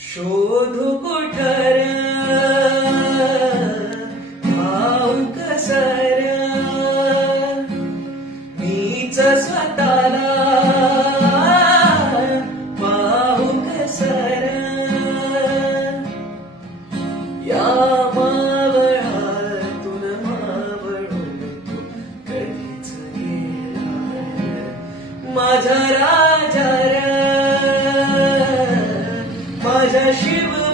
शोधू कुठर ठाऊक सर मीच स्वतःला पाहूक सर या मावळातून मावळून तू कधीच गेला माझा राजा माझा शिव